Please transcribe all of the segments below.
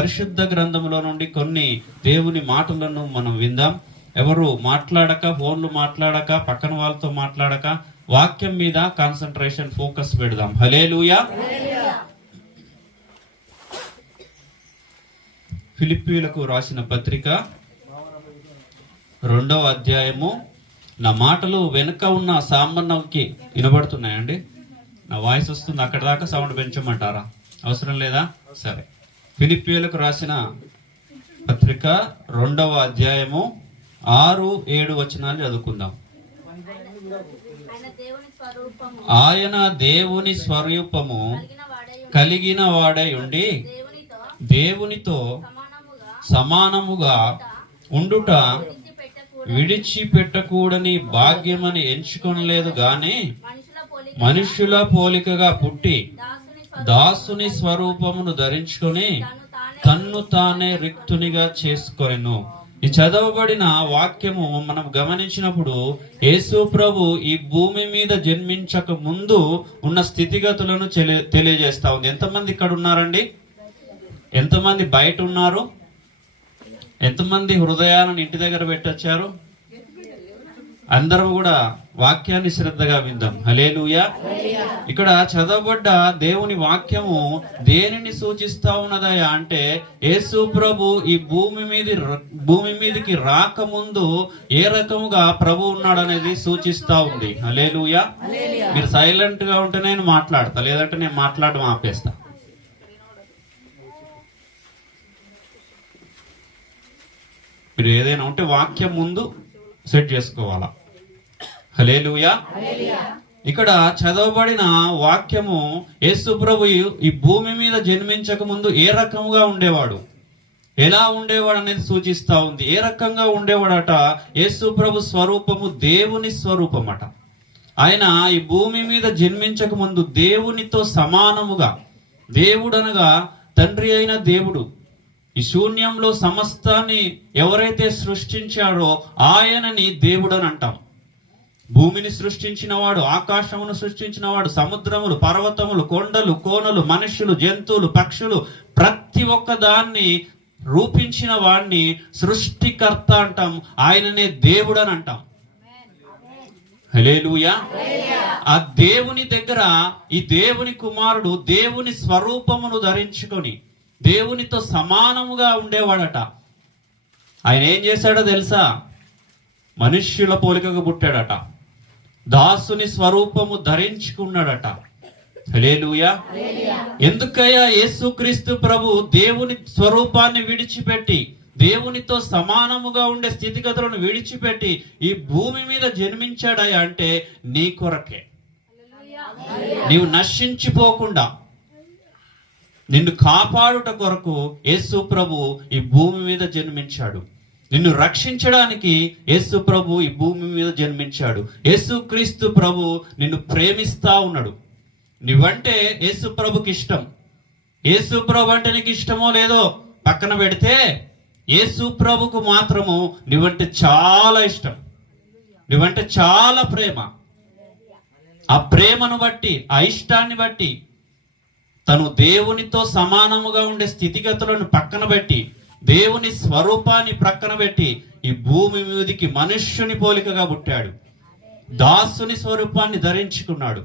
పరిశుద్ధ గ్రంథంలో నుండి కొన్ని దేవుని మాటలను మనం విందాం. ఎవరు మాట్లాడక ఫోన్లు మాట్లాడక పక్కన వాళ్ళతో మాట్లాడక వాక్యం మీద కాన్సన్ట్రేషన్ ఫోకస్ పెడదాం. హలే లూయా ఫిలిప్పీలకు రాసిన పత్రిక రెండవ అధ్యాయము. నా మాటలు వెనుక ఉన్న సామాన్యకి వినబడుతున్నాయండి? నా వాయిస్ వస్తుంది అక్కడ దాకా సౌండ్ పెంచమంటారా? అవసరం లేదా? సరే. ఫిలిప్పీలకు రాసిన పత్రిక రెండవ అధ్యాయము ఆరు ఏడు వచనాలు చదువుకుందాం. ఆయన దేవుని స్వరూపము కలిగిన వాడై ఉండి దేవునితో సమానముగా ఉండుట విడిచిపెట్టకూడని భాగ్యమని ఎంచుకొనలేదు గాని మనుషుల మనుష్యుల పోలికగా పుట్టి దాసుని స్వరూపమును ధరించుకొని తన్ను తానే రిక్తునిగా చేసుకొనెను. ఈ చదవబడిన వాక్యము మనం గమనించినప్పుడు యేసు ప్రభు ఈ భూమి మీద జన్మించక ముందు ఉన్న స్థితిగతులను తెలియజేస్తా ఉంది. ఎంతమంది ఇక్కడ ఉన్నారండి ఎంతమంది బయట ఉన్నారు? ఎంతమంది హృదయాలను ఇంటి దగ్గర పెట్టొచ్చారు? అందరం కూడా వాక్యాన్ని శ్రద్ధగా విందాం. హలేలుయా ఇక్కడ చదవబడ్డ దేవుని వాక్యము దేనిని సూచిస్తా ఉన్నదయా అంటే యేసు ప్రభు ఈ భూమి మీద భూమి మీదకి రాకముందు ఏ రకముగా ప్రభు ఉన్నాడనేది సూచిస్తా ఉంది. హలేలుయా మీరు సైలెంట్గా ఉంటే నేను మాట్లాడతా లేదంటే నేను మాట్లాడడం ఆపేస్తా. మీరు ఏదైనా ఉంటే వాక్యం ముందు సెట్ చేసుకోవాలా? హలేలుయా ఇక్కడ చదవబడిన వాక్యము యేసు ప్రభు ఈ భూమి మీద జన్మించక ముందు ఏ రకముగా ఉండేవాడు? ఎలా ఉండేవాడు అనేది సూచిస్తా ఉంది. ఏ రకంగా ఉండేవాడట? యేసు ప్రభు స్వరూపము దేవుని స్వరూపమట. ఆయన ఈ భూమి మీద జన్మించక ముందు దేవునితో సమానముగా దేవుడనగా తండ్రి అయిన దేవుడు ఈ శూన్యంలో సమస్తాన్ని ఎవరైతే సృష్టించాడో ఆయనని దేవుడని అంటాం. భూమిని సృష్టించినవాడు ఆకాశమును సృష్టించినవాడు సముద్రములు పర్వతములు కొండలు కోనలు మనుషులు జంతువులు పక్షులు ప్రతి ఒక్క దాన్ని రూపించిన వాడిని సృష్టికర్త అంటాం. ఆయననే దేవుడు అని అంటాం. హలేలుయా ఆ దేవుని దగ్గర ఈ దేవుని కుమారుడు దేవుని స్వరూపమును ధరించుకొని దేవునితో సమానముగా ఉండేవాడట. ఆయన ఏం చేశాడో తెలుసా? మనుష్యుల పోలికగా పుట్టాడట. దాసుని స్వరూపము ధరించుకున్నాడట. హల్లెలూయా. ఎందుకయ్యా యేసుక్రీస్తు ప్రభు దేవుని స్వరూపాన్ని విడిచిపెట్టి దేవునితో సమానముగా ఉండే స్థితిగతులను విడిచిపెట్టి ఈ భూమి మీద జన్మించాడయ్యా అంటే నీ కొరకే. నీవు నశించిపోకుండా నిన్ను కాపాడుట కొరకు యేసు ప్రభు ఈ భూమి మీద జన్మించాడు. నిన్ను రక్షించడానికి యేసు ప్రభు ఈ భూమి మీద జన్మించాడు. యేసు క్రీస్తు ప్రభు నిన్ను ప్రేమిస్తా ఉన్నాడు. నువ్వంటే యేసు ప్రభుకి ఇష్టం. యేసు ప్రభు అంటే నీకు ఇష్టమో లేదో పక్కన పెడితే యేసు ప్రభుకు మాత్రము నువ్వంటే చాలా ఇష్టం. నువ్వంటే చాలా ప్రేమ. ఆ ప్రేమను బట్టి ఆ ఇష్టాన్ని బట్టి తను దేవునితో సమానముగా ఉండే స్థితిగతులను పక్కన పెట్టి దేవుని స్వరూపాన్ని ప్రక్కన పెట్టి ఈ భూమి మీదికి మనుష్యుని పోలికగా పుట్టాడు. దాసుని స్వరూపాన్ని ధరించుకున్నాడు.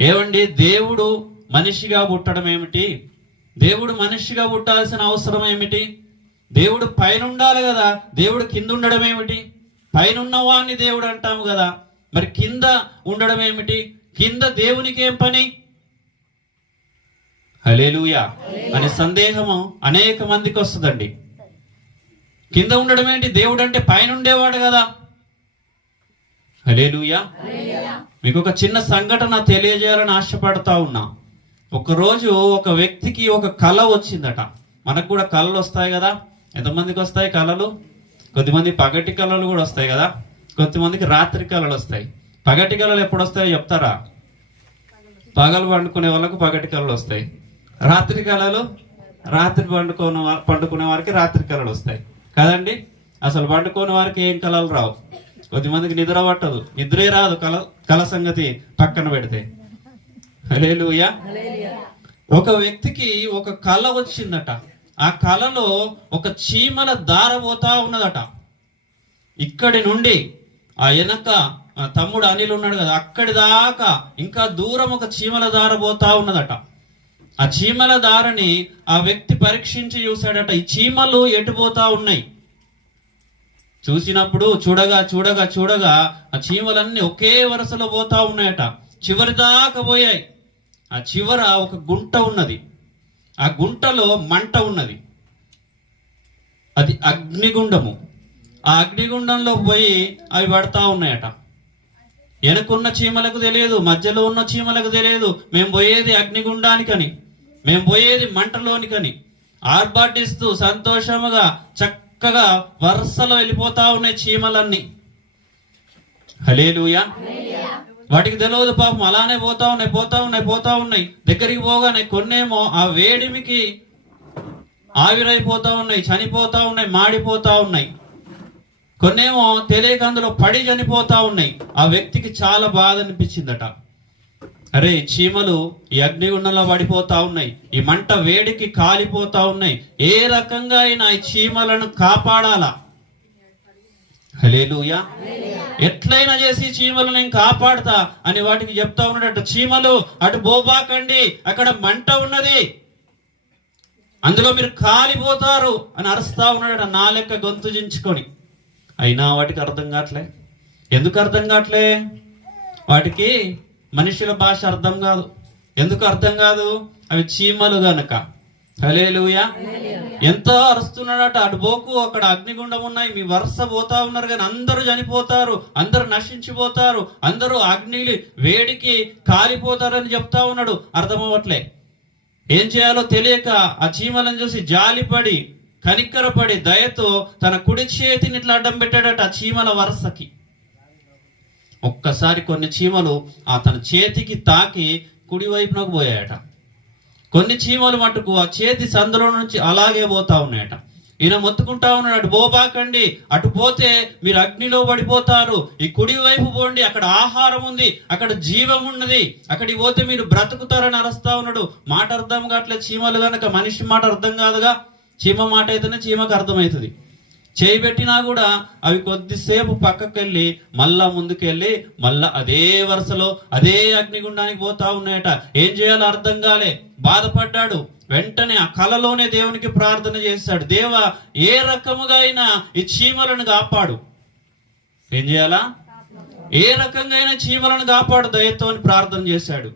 ఏమండి? దేవుడు మనిషిగా పుట్టడం ఏమిటి? దేవుడు మనిషిగా పుట్టాల్సిన అవసరం ఏమిటి? దేవుడు పైన ఉండాలి కదా. దేవుడు కింద ఉండడం ఏమిటి? పైన ఉన్నవాన్ని దేవుడు అంటాము కదా. మరి కింద ఉండడం ఏమిటి? కింద దేవునికి ఏం పని? హలేలుయా అనే సందేహము అనేక మందికి వస్తుందండి. కింద ఉండడం ఏంటి? దేవుడు అంటే పైన ఉండేవాడు కదా. హలేలుయా మీకు ఒక చిన్న సంఘటన తెలియజేయాలని ఆశపడతా ఉన్నా. ఒకరోజు ఒక వ్యక్తికి ఒక కళ వచ్చిందట. మనకు కూడా కళలు వస్తాయి కదా. ఎంతమందికి వస్తాయి కళలు? కొద్దిమంది పగటి కళలు కూడా వస్తాయి కదా. కొంతమందికి రాత్రి కళలు వస్తాయి. పగటి కళలు ఎప్పుడు వస్తాయో చెప్తారా? పగలు పండుకునే వాళ్ళకు పగటి కళలు వస్తాయి. రాత్రి కళలు రాత్రి పండుకోని పండుకునే వారికి రాత్రి కళలు వస్తాయి. కదండి? అసలు పండుకోని వారికి ఏం కళలు రావు? కొద్దిమందికి నిద్ర పట్టదు. నిద్రే రాదు కళ కళ సంగతి పక్కన పెడితే. హలేలుయా ఒక వ్యక్తికి ఒక కళ వచ్చిందట. ఆ కళలో ఒక చీమల దార పోతా ఉన్నదట. ఇక్కడి నుండి ఆ వెనక ఆ తమ్ముడు అనిల్ ఉన్నాడు కదా అక్కడి దాకా ఇంకా దూరం ఒక చీమల దార పోతా ఉన్నదట. ఆ చీమల దారిని ఆ వ్యక్తి పరీక్షించి చూశాడట. ఈ చీమలు ఎటుపోతా ఉన్నాయి? చూసినప్పుడు చూడగా చూడగా చూడగా ఆ చీమలన్నీ ఒకే వరుసలో పోతా ఉన్నాయట. చివరి దాకా పోయాయి. ఆ చివర ఒక గుంట ఉన్నది. ఆ గుంటలో మంట ఉన్నది. అది అగ్నిగుండము. ఆ అగ్నిగుండంలో పోయి అవి పడతా ఉన్నాయట. వెనకున్న చీమలకు తెలియదు మధ్యలో ఉన్న చీమలకు తెలియదు. మేము పోయేది అగ్నిగుండానికని. మేము పోయేది మంటలోనికని. ఆర్భాటిస్తూ సంతోషముగా చక్కగా వరుసలో వెళ్ళిపోతా ఉన్నాయి చీమలన్నీ. హలేలుయా వాటికి తెలియదు పాపం అలానే పోతా ఉన్నాయి పోతా ఉన్నాయి పోతా ఉన్నాయి. దగ్గరికి పోగానే కొన్నేమో ఆ వేడిమికి ఆవిరైపోతా ఉన్నాయి చనిపోతా ఉన్నాయి మాడిపోతా ఉన్నాయి. కొన్నేమో తెలియక అందులో పడి చనిపోతా ఉన్నాయి. ఆ వ్యక్తికి చాలా బాధ అనిపించిందట. అరే ఈ చీమలు ఈ అగ్నిగుండంలో పడిపోతా ఉన్నాయి. ఈ మంట వేడికి కాలిపోతా ఉన్నాయి. ఏ రకంగా అయినా ఈ చీమలను కాపాడాలా? హలేలుయా ఎట్లయినా చేసి చీమలు నేను కాపాడతా అని వాటికి చెప్తా ఉన్నాడట చీమలు అటు బోబాకండి అక్కడ మంట ఉన్నది. అందులో మీరు కాలిపోతారు అని అరుస్తా ఉన్నాడట నా లెక్క గొంతు చించుకొని. అయినా వాటికి అర్థం కావట్లే. ఎందుకు అర్థం కావట్లే? వాటికి మనుషుల భాష అర్థం కాదు. ఎందుకు అర్థం కాదు? అవి చీమలు గనక. హలేలుయా ఎంతో అరుస్తున్నాడట. అటు పోకు అక్కడ అగ్నిగుండం ఉన్నాయి. మీ వరుస పోతా ఉన్నారు కానీ అందరూ చనిపోతారు. అందరూ నశించిపోతారు. అందరూ అగ్ని వేడికి కాలిపోతారని చెప్తా ఉన్నాడు. అర్థమవ్వట్లే. ఏం చేయాలో తెలియక ఆ చీమలను చూసి జాలిపడి కనిక్కరపడి దయతో తన కుడి చేతిని ఇట్లా అడ్డం పెట్టాడట ఆ చీమల వరసకి. ఒక్కసారి కొన్ని చీమలు అతని చేతికి తాకి కుడివైపునకు పోయాయట. కొన్ని చీమలు మటుకు ఆ చేతి సందులో నుంచి అలాగే పోతా ఉన్నాయట. ఈయన మొత్తుకుంటా ఉన్నాడు అటు పోబాకండి అటు పోతే మీరు అగ్నిలో పడిపోతారు. ఈ కుడి వైపు పోండి అక్కడ ఆహారం ఉంది అక్కడ జీవం ఉన్నది. అక్కడికి పోతే మీరు బ్రతుకుతారని అరుస్తా ఉన్నాడు. మాట అర్థం కావట్లేదు చీమలు కనుక మనిషి మాట అర్థం కాదుగా? చీమ మాట అయితేనే చీమకు అర్థమవుతుంది. చేయి పెట్టినా కూడా అవి కొద్దిసేపు పక్కకు వెళ్ళి మళ్ళా ముందుకెళ్ళి మళ్ళా అదే వరుసలో అదే అగ్నిగుండానికి పోతా ఉన్నాయట. ఏం చేయాలో అర్థం కాలే. బాధపడ్డాడు. వెంటనే ఆ కలలోనే దేవునికి ప్రార్థన చేశాడు దేవ ఏ రకముగా అయినా ఈ చీమలను కాపాడు. ఏం చేయాలా? ఏ రకంగా అయినా చీమలను కాపాడు. దయతో ప్రార్థన చేశాడు.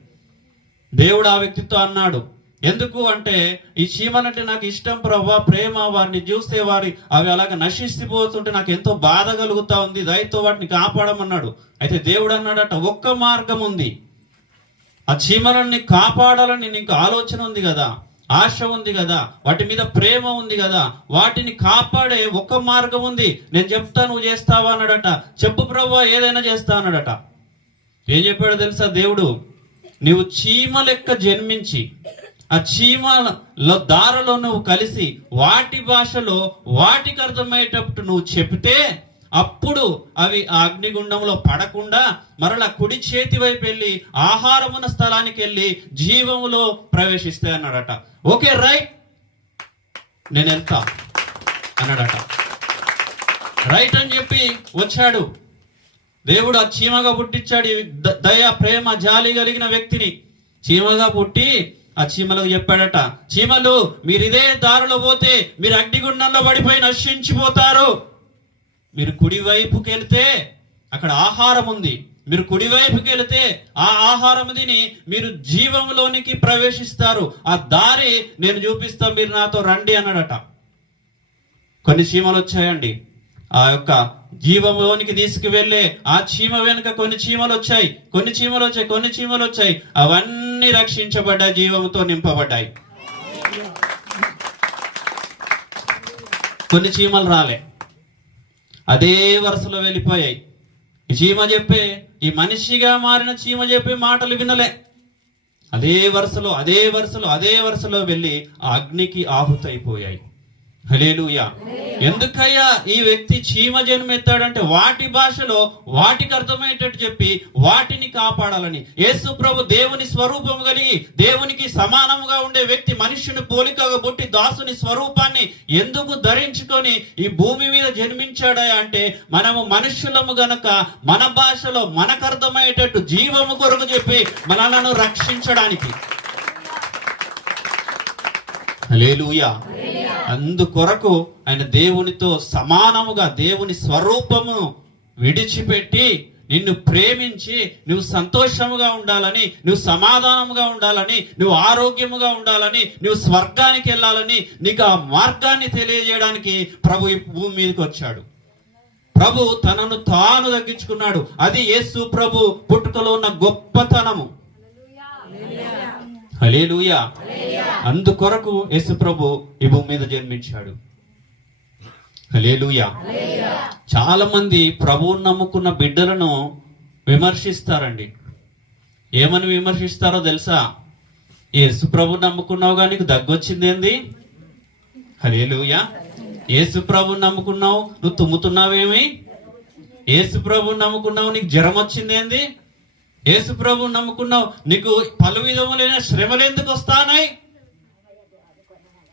దేవుడు ఆ వ్యక్తితో అన్నాడు. ఎందుకు అంటే ఈ చీమలంటే నాకు ఇష్టం ప్రభా ప్రేమ వారిని చూస్తే వారి అవి అలాగ నశిస్తుపోతుంటే నాకు ఎంతో బాధ కలుగుతా ఉంది దయతో వాటిని కాపాడమన్నాడు. అయితే దేవుడు అన్నాడట ఒక్క మార్గం ఉంది. ఆ చీమలని కాపాడాలని నీకు ఆలోచన ఉంది కదా ఆశ ఉంది కదా వాటి మీద ప్రేమ ఉంది కదా వాటిని కాపాడే ఒక్క మార్గం ఉంది. నేను చెప్తా నువ్వు చేస్తావా అన్నాడట. చెప్పు ప్రభా ఏదైనా చేస్తా అన్నాడట. ఏం చెప్పాడో తెలుసా దేవుడు? నీవు చీమ లెక్క జన్మించి ఆ చీమలో దారలో నువ్వు కలిసి వాటి భాషలో వాటికి అర్థమయ్యేటప్పుడు నువ్వు చెప్తే అప్పుడు అవి ఆ అగ్నిగుండంలో పడకుండా మరలా కుడి చేతి వైపు వెళ్ళి ఆహారమున్న స్థలానికి వెళ్ళి జీవములో ప్రవేశిస్తాయి అన్నాడట. Okay right? నేను వెళ్తా అన్నాడట. రైట్ అని చెప్పి వచ్చాడు. దేవుడు ఆ చీమగా పుట్టించాడు. దయ ప్రేమ జాలి కలిగిన వ్యక్తిని. చీమగా పుట్టి ఆ చీమలకు చెప్పాడట చీమలు మీరు ఇదే దారిలో పోతే మీరు అగ్నిగుండంలో పడిపోయి నశించిపోతారు. మీరు కుడివైపుకి వెళితే అక్కడ ఆహారం ఉంది. మీరు కుడివైపుకి వెళితే ఆ ఆహారం తిని మీరు జీవంలోనికి ప్రవేశిస్తారు. ఆ దారి నేను చూపిస్తా మీరు నాతో రండి అన్నాడట. కొన్ని చీమలు వచ్చాయండి. ఆ యొక్క జీవంలోనికి తీసుకువెళ్ళే ఆ చీమ వెనుక కొన్ని చీమలు వచ్చాయి. కొన్ని చీమలు వచ్చాయి కొన్ని చీమలు వచ్చాయి. అవన్నీ రక్షించబడ్డాయి జీవంతో నింపబడ్డాయి. కొన్ని చీమలు రాలే. అదే వరుసలో వెళ్ళిపోయాయి. ఈ చీమ చెప్పే ఈ మనిషిగా మారిన చీమ చెప్పే మాటలు వినలే. అదే వరుసలో అదే వరుసలో అదే వరుసలో వెళ్ళి ఆ అగ్నికి ఆహుతైపోయాయి. హలేలుయా ఎందుకయ్యా ఈ వ్యక్తి చీమ జన్మెత్తాడంటే వాటి భాషలో వాటికి అర్థమయ్యేటట్టు చెప్పి వాటిని కాపాడాలని. యేసు ప్రభు దేవుని స్వరూపం కలిగి దేవునికి సమానముగా ఉండే వ్యక్తి మనుష్యుని పోలికగా పుట్టి దాసుని స్వరూపాన్ని ఎందుకు ధరించుకొని ఈ భూమి మీద జన్మించాడా అంటే మనము మనుష్యులము గనక మన భాషలో మనకు అర్థమయ్యేటట్టు జీవము కొరకు చెప్పి మనలను రక్షించడానికి. హల్లెలూయా. అందుకొరకు ఆయన దేవునితో సమానముగా దేవుని స్వరూపము విడిచిపెట్టి నిన్ను ప్రేమించి నువ్వు సంతోషముగా ఉండాలని నువ్వు సమాధానముగా ఉండాలని నువ్వు ఆరోగ్యముగా ఉండాలని నువ్వు స్వర్గానికి వెళ్ళాలని నీకు ఆ మార్గాన్ని తెలియజేయడానికి ప్రభు ఈ భూమి మీదకి వచ్చాడు. ప్రభు తనను తాను తగ్గించుకున్నాడు. అది యేసు ప్రభు పుట్టుకలో ఉన్న గొప్పతనము. హలేలుయా అందుకొరకు యేసు ప్రభు ఈ భూమి మీద జన్మించాడు. హలేలుయా చాలా మంది ప్రభువుని నమ్ముకున్న బిడ్డలను విమర్శిస్తారండి. ఏమని విమర్శిస్తారో తెలుసా? యేసు ప్రభు నమ్ముకున్నావు కానీ నీకు దగ్గొచ్చింది ఏంది? హలేలుయా యేసు ప్రభు నమ్ముకున్నావు నువ్వు తుమ్ముతున్నావేమి? యేసు ప్రభు నమ్ముకున్నావు నీకు జ్వరం వచ్చింది ఏంది? యేసు ప్రభు నమ్ముకున్నావు. నీకు పలు విధములైన శ్రమలు ఎందుకు వస్తానాయి?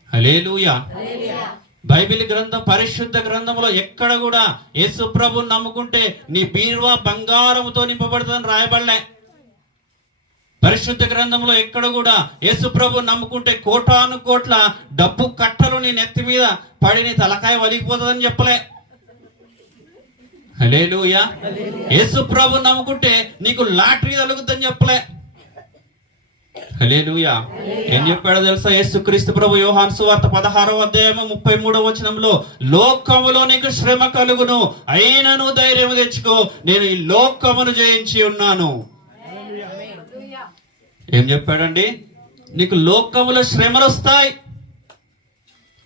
అలేలుయా బైబిల్ గ్రంథం పరిశుద్ధ గ్రంథంలో ఎక్కడ కూడా యేసు ప్రభు నమ్ముకుంటే నీ బీరువా బంగారముతో నింపబడుతుందని రాయబడలే. పరిశుద్ధ గ్రంథంలో ఎక్కడ కూడా యేసు ప్రభు నమ్ముకుంటే కోటాను కోట్ల డబ్బు కట్టలు నీ నెత్తి మీద పడి నీ తలకాయ వలిగిపోతుందని చెప్పలే. హలేలుయా యేసు ప్రభు నమ్ముకుంటే నీకు లాటరీ తలుగుద్దని చెప్పలే. హలేలుయా ఏం చెప్పాడో తెలుసా? యేసుక్రీస్తు ప్రభు యోహాన్ సువార్త పదహారవ అధ్యాయము ముప్పై మూడవ వచనంలో లోకములో నీకు శ్రమ కలుగును అయినను ధైర్యం తెచ్చుకో నేను ఈ లోకమును జయించి ఉన్నాను. ఏం చెప్పాడండి? నీకు లోకములో శ్రమలు వస్తాయి.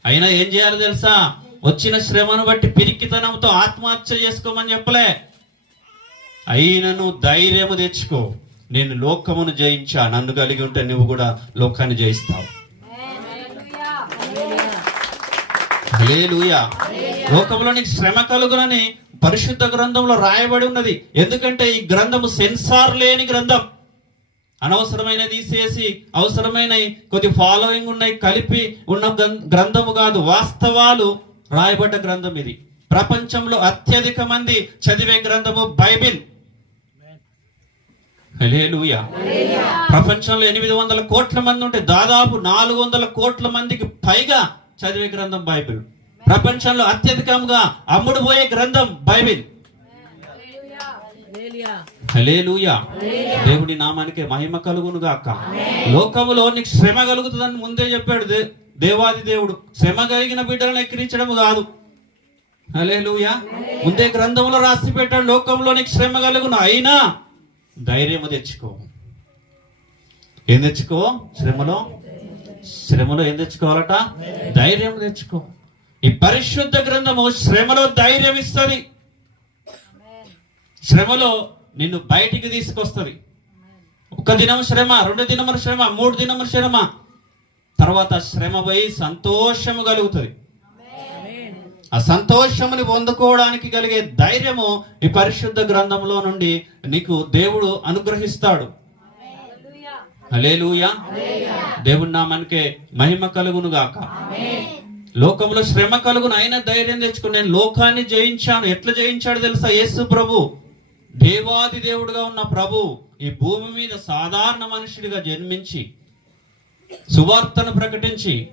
అయినా ఏం చేయాలో తెలుసా? వచ్చిన శ్రమను బట్టి పిరికితనంతో ఆత్మహత్య చేసుకోమని చెప్పలే. అయినను ధైర్యము తెచ్చుకో. నేను లోకమును జయించా నన్ను కలిగి ఉంటే నువ్వు కూడా లోకాన్ని జయిస్తావు. హల్లెలూయా. లోకంలో నీకు శ్రమ కలుగునని పరిశుద్ధ గ్రంథంలో రాయబడి ఉన్నది. ఎందుకంటే ఈ గ్రంథము సెన్సార్ లేని గ్రంథం. అనవసరమైన తీసేసి అవసరమైన కొద్ది ఫాలోయింగ్ ఉన్నాయి కలిపి ఉన్న గ్రం- గ్రంథము కాదు వాస్తవాలు రాయబడ్డ గ్రంథం ఇది. ప్రపంచంలో అత్యధిక మంది చదివే గ్రంథము బైబిల్. ప్రపంచంలో ఎనిమిది వందల కోట్ల మంది ఉంటే దాదాపు నాలుగు వందల కోట్ల మందికి పైగా చదివే గ్రంథం బైబిల్. ప్రపంచంలో అత్యధికంగా అమ్ముడుపోయే గ్రంథం బైబిల్. దేవుడి నామానికి మహిమ కలుగును గాక లోకములో నీకు శ్రమ కలుగుతుందని ముందే చెప్పాడు దేవాది దేవుడు శ్రమ కలిగిన బిడ్డలను ఎక్కిరించడం కాదు. హలేలుయా ముందే గ్రంథంలో రాసి పెట్టాడు లోకంలో నీకు శ్రమ కలుగును. అయినా ధైర్యము తెచ్చుకో. ఏం తెచ్చుకో? శ్రమలో? శ్రమలో ఏం తెచ్చుకోవాలట? ధైర్యం తెచ్చుకో. ఈ పరిశుద్ధ గ్రంథము శ్రమలో ధైర్యం ఇస్తుంది. శ్రమలో నిన్ను బయటికి తీసుకొస్తుంది. ఒక దినం శ్రమ రెండు దినముల శ్రమ మూడు దినముల శ్రమ. తర్వాత శ్రమ పోయి సంతోషము కలుగుతుంది. ఆ సంతోషముని పొందుకోవడానికి కలిగే ధైర్యము ఈ పరిశుద్ధ గ్రంథంలో నుండి నీకు దేవుడు అనుగ్రహిస్తాడు. హల్లెలూయా. దేవుని నామానికే మహిమ కలుగును గాక. లోకంలో శ్రమ కలుగును అయినా ధైర్యం తెచ్చుకుని నేను లోకాన్ని జయించాను. ఎట్లా జయించాడు తెలుసా? యేసు ప్రభు. దేవాది దేవుడుగా ఉన్న ప్రభు ఈ భూమి మీద సాధారణ మనుషుడిగా జన్మించి సువార్తను ప్రకటించి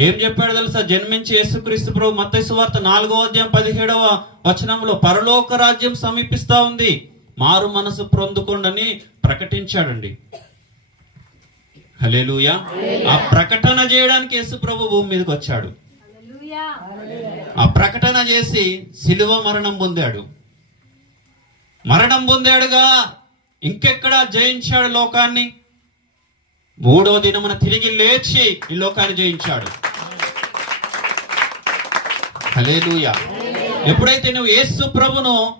ఏం చెప్పాడు తెలుసా? జన్మించి యేసుక్రీస్తు ప్రభు మత్తయి సువార్త నాలుగో అధ్యాయం పదిహేడవ వచనంలో పరలోక రాజ్యం సమీపిస్తా ఉంది. మారు మనసు పొందుకోండని ప్రకటించాడండి. హల్లెలూయా. ఆ ప్రకటన చేయడానికి యేసు ప్రభు భూమి మీదకి వచ్చాడు. ఆ ప్రకటన చేసి శిలువ మరణం పొందాడు. మరణం పొందాడుగా. ఇంకెక్కడ జయించాడు లోకాన్ని? మూడో దినమున తిరిగి లేచి ఈ లోకాన్ని జయించాడు. హల్లెలూయా. ఎప్పుడైతే నువ్వు యేసు ప్రభును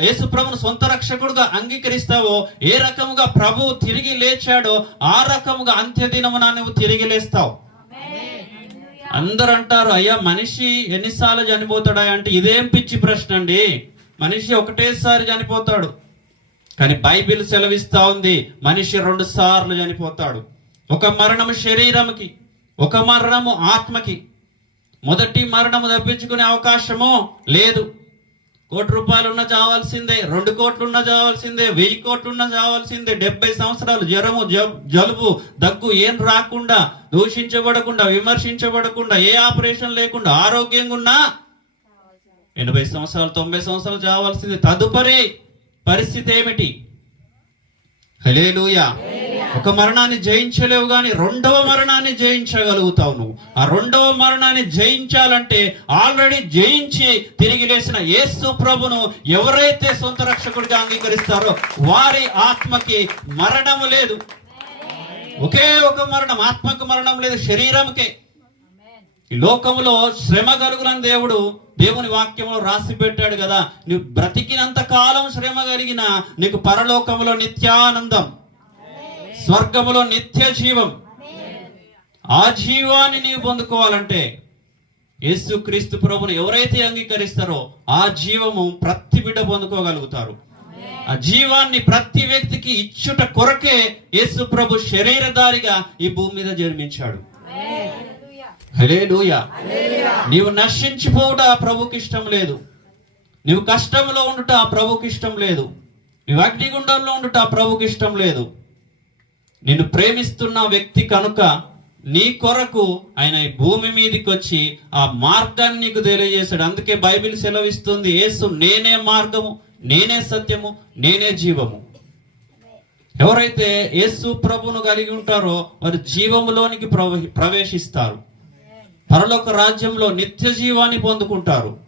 యేసు ప్రభును సొంత రక్షకుడుగా అంగీకరిస్తావో ఏ రకముగా ప్రభు తిరిగి లేచాడో ఆ రకముగా అంత్య దినమున నువ్వు తిరిగి లేస్తావు. అందరు అంటారు అయ్యా మనిషి ఎన్నిసార్లు చనిపోతాడా? అంటే ఇదేం పిచ్చి ప్రశ్న అండి. మనిషి ఒకటేసారి చనిపోతాడు. కానీ బైబిల్ సెలవిస్తా ఉంది మనిషి రెండు సార్లు చనిపోతాడు. ఒక మరణము శరీరముకి ఒక మరణము ఆత్మకి. మొదటి మరణము తప్పించుకునే అవకాశము లేదు. కోటి రూపాయలున్న చావాల్సిందే రెండు కోట్లున్న చావాల్సిందే వెయ్యి కోట్లున్న చావాల్సిందే డెబ్బై సంవత్సరాలు జ్వరము జలుబు దగ్గు ఏం రాకుండా దూషించబడకుండా విమర్శించబడకుండా ఏ ఆపరేషన్ లేకుండా ఆరోగ్యంగా ఉన్నా ఎనభై సంవత్సరాలు తొంభై సంవత్సరాలు చావాల్సింది. తదుపరి పరిస్థితి ఏమిటి? హలేలుయా ఒక మరణాన్ని జయించలేవు కానీ రెండవ మరణాన్ని జయించగలుగుతావు నువ్వు. ఆ రెండవ మరణాన్ని జయించాలంటే ఆల్రెడీ జయించి తిరిగి లేచిన యేసు ప్రభును ఎవరైతే సొంత రక్షకుడిగా అంగీకరిస్తారో వారి ఆత్మకి మరణము లేదు. ఒకే ఒక మరణం ఆత్మకు మరణం లేదు శరీరంకే ఈ లోకములో శ్రమ కలుగులని దేవుడు దేవుని వాక్యంలో రాసి పెట్టాడు కదా. నువ్వు బ్రతికినంత కాలం శ్రమ కలిగిన నీకు పరలోకములో నిత్యానందం స్వర్గములో నిత్య జీవం. ఆ జీవాన్ని నీవు పొందుకోవాలంటే యేసు క్రీస్తు ప్రభుని ఎవరైతే అంగీకరిస్తారో ఆ జీవము ప్రతి బిడ్డ పొందుకోగలుగుతారు. ఆ జీవాన్ని ప్రతి వ్యక్తికి ఇచ్చుట కొరకే యేసు ప్రభు శరీరధారిగా ఈ భూమి మీద జన్మించాడు. హల్లెలూయా. నీవు నశించిపోవుట ఆ ప్రభుకి ఇష్టం లేదు. నీవు కష్టంలో ఉండుట ఆ ప్రభుకి ఇష్టం లేదు. నీవు అగ్నిగుండంలో ఉండుట ఆ ప్రభుకి ఇష్టం లేదు. నిన్ను ప్రేమిస్తున్న వ్యక్తి కనుక నీ కొరకు ఆయన ఈ భూమి మీదకి వచ్చి ఆ మార్గాన్ని నీకు తెలియజేశాడు. అందుకే బైబిల్ సెలవిస్తుంది యేసు నేనే మార్గము నేనే సత్యము నేనే జీవము. ఎవరైతే యేసు ప్రభును కలిగి ఉంటారో వారు జీవములోనికి ప్రవ- ప్రవేశిస్తారు. పరలోక రాజ్యంలో నిత్య జీవాన్ని పొందుకుంటారు.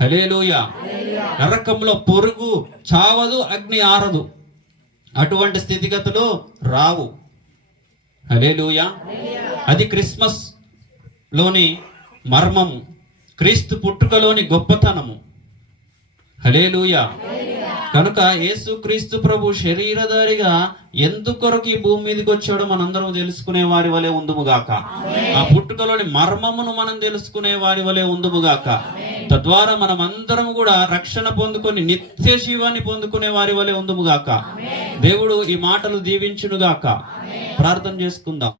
హలేలుయ నరకంలో పొరుగు చావదు అగ్ని ఆరదు. అటువంటి స్థితిగతులు రావు. హలేలుయ అది క్రిస్మస్లోని మర్మము. క్రీస్తు పుట్టుకలోని గొప్పతనము. హలేలుయ కనుక యేసు క్రీస్తు ప్రభు శరీరధారిగా ఎందుకొరకు ఈ భూమి మీదకి వచ్చాడో మనందరం తెలుసుకునే వారి వలె ఉందుముగాక ఆ పుట్టుకలోని మర్మమును మనం తెలుసుకునే వారి వలె ఉందుముగాక తద్వారా మనం అందరం కూడా రక్షణ పొందుకొని నిత్య జీవాన్ని పొందుకునే వారి వలె ఉందుముగాక దేవుడు ఈ మాటలు దీవించునుగాక ప్రార్థన చేసుకుందాం.